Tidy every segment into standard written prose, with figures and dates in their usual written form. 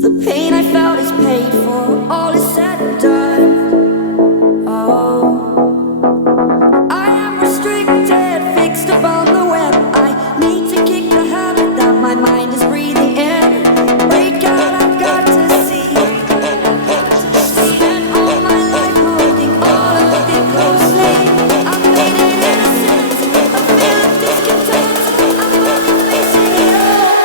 The pain I felt is paid for, all is said and done. Oh, I am restricted, fixed upon the web. I need to kick the habit that my mind is breathing in. Break out, I've got to see. Spent all my life holding all of it closely. I've made it innocent, a feel of discontent. I'm only facing it all.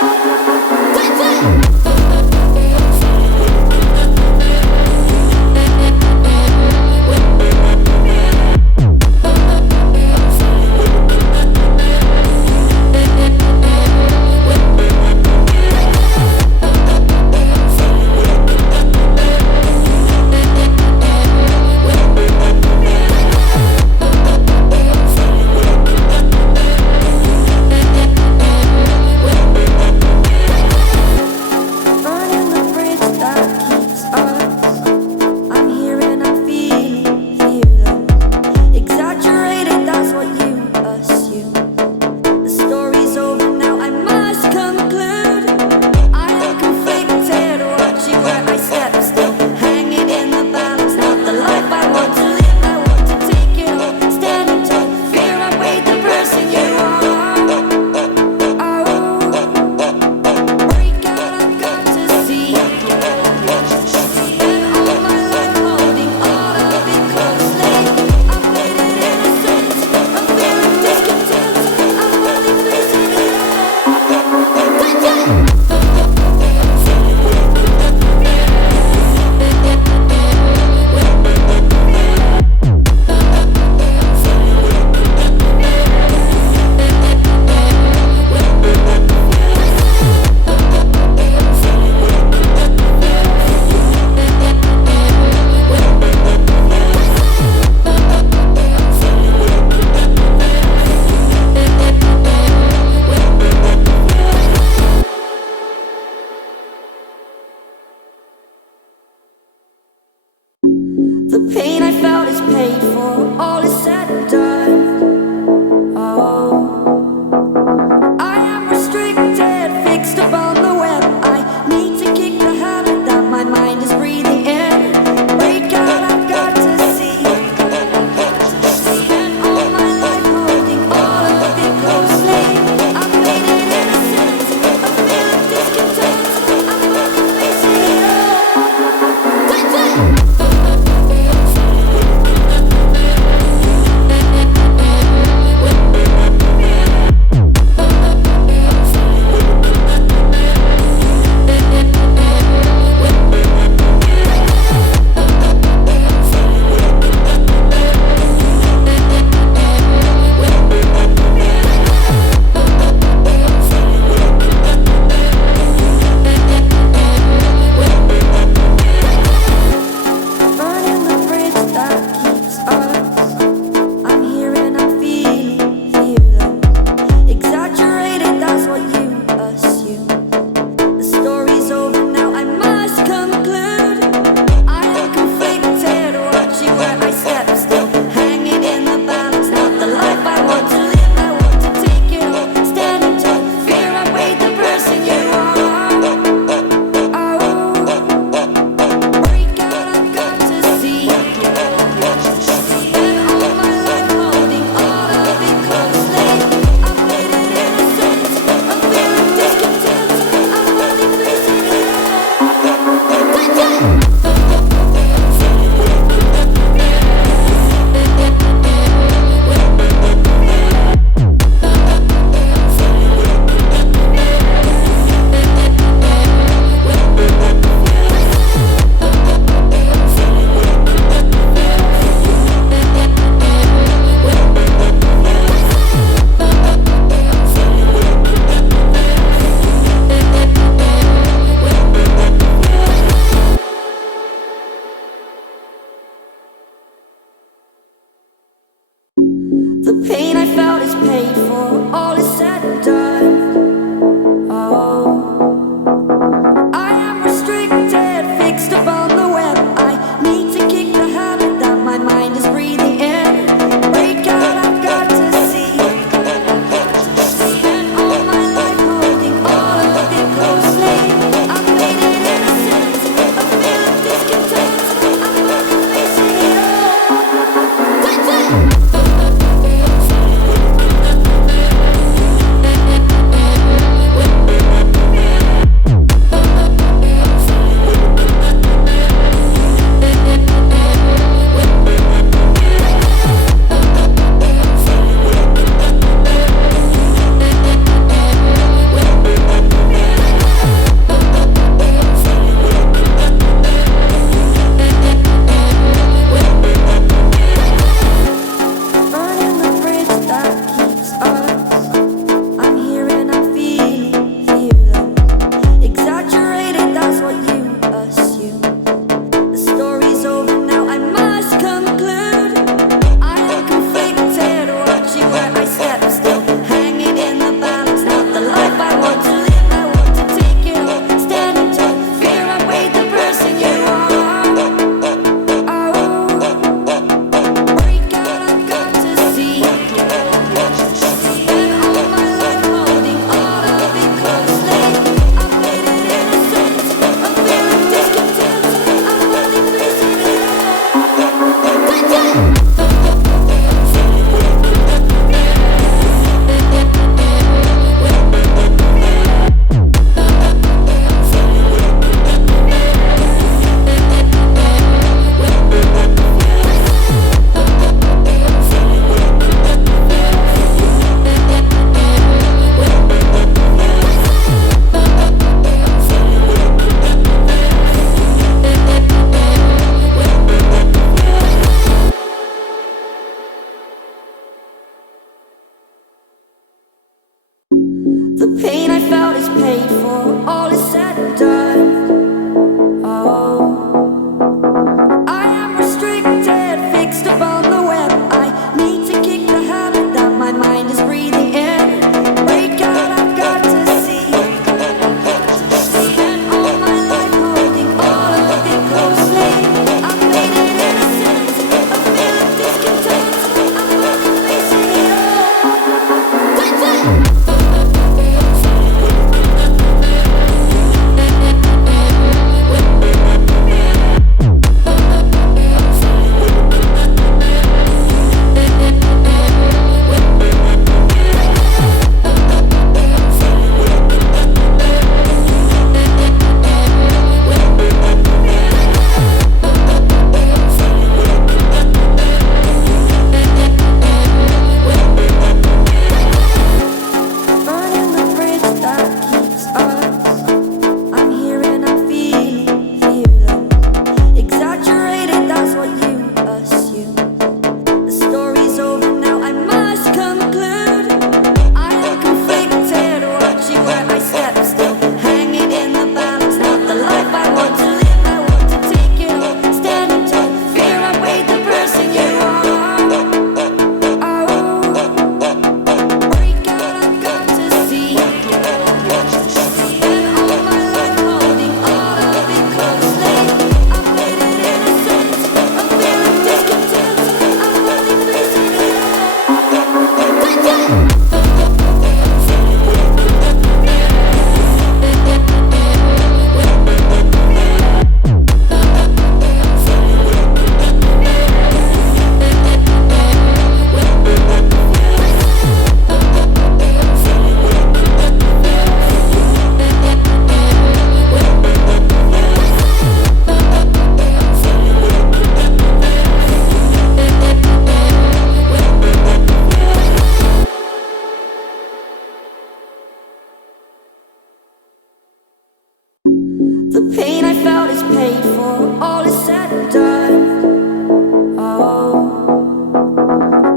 The pain I felt is paid for, all is said and done. Oh,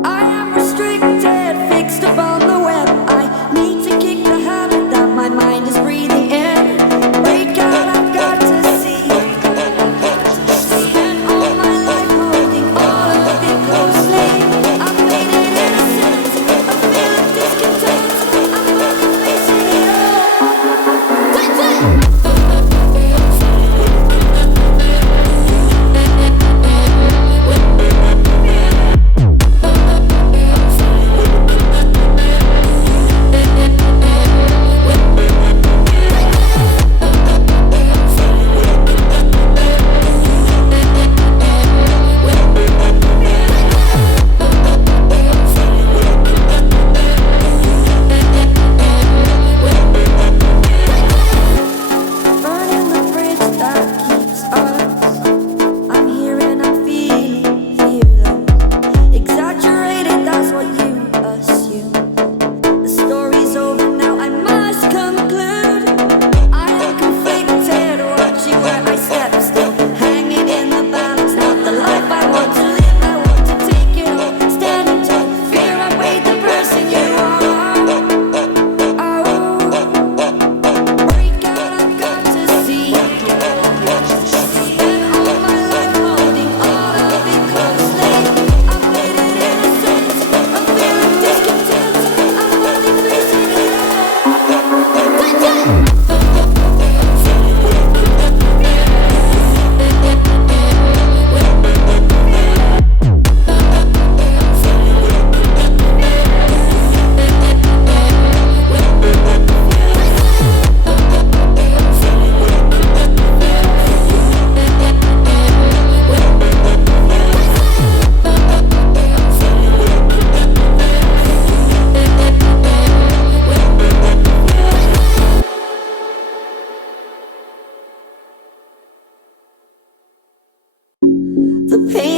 I am restricted, fixed upon the web. I need to kick the habit that my mind is breathing in. Break out, I've got to see. Spent all my life holding all of it closely. I've made it innocent, I feel a discontent. I'm finally facing it all. Burning the bridge that keeps us. I'm here and I'm feeling fearless. Exaggerated, that's what you assume. The story's over now, I must conclude. I am conflicted, watching where I step still. Hanging in the balance, not the life I want to live. I want to take it all, standing tall. Fear I weighed the person you are. Break out, I've got to see. Spent all my life holding all of it closely. I've made it innocent, I'm feeling discontent. I'm finally facing it all. The pain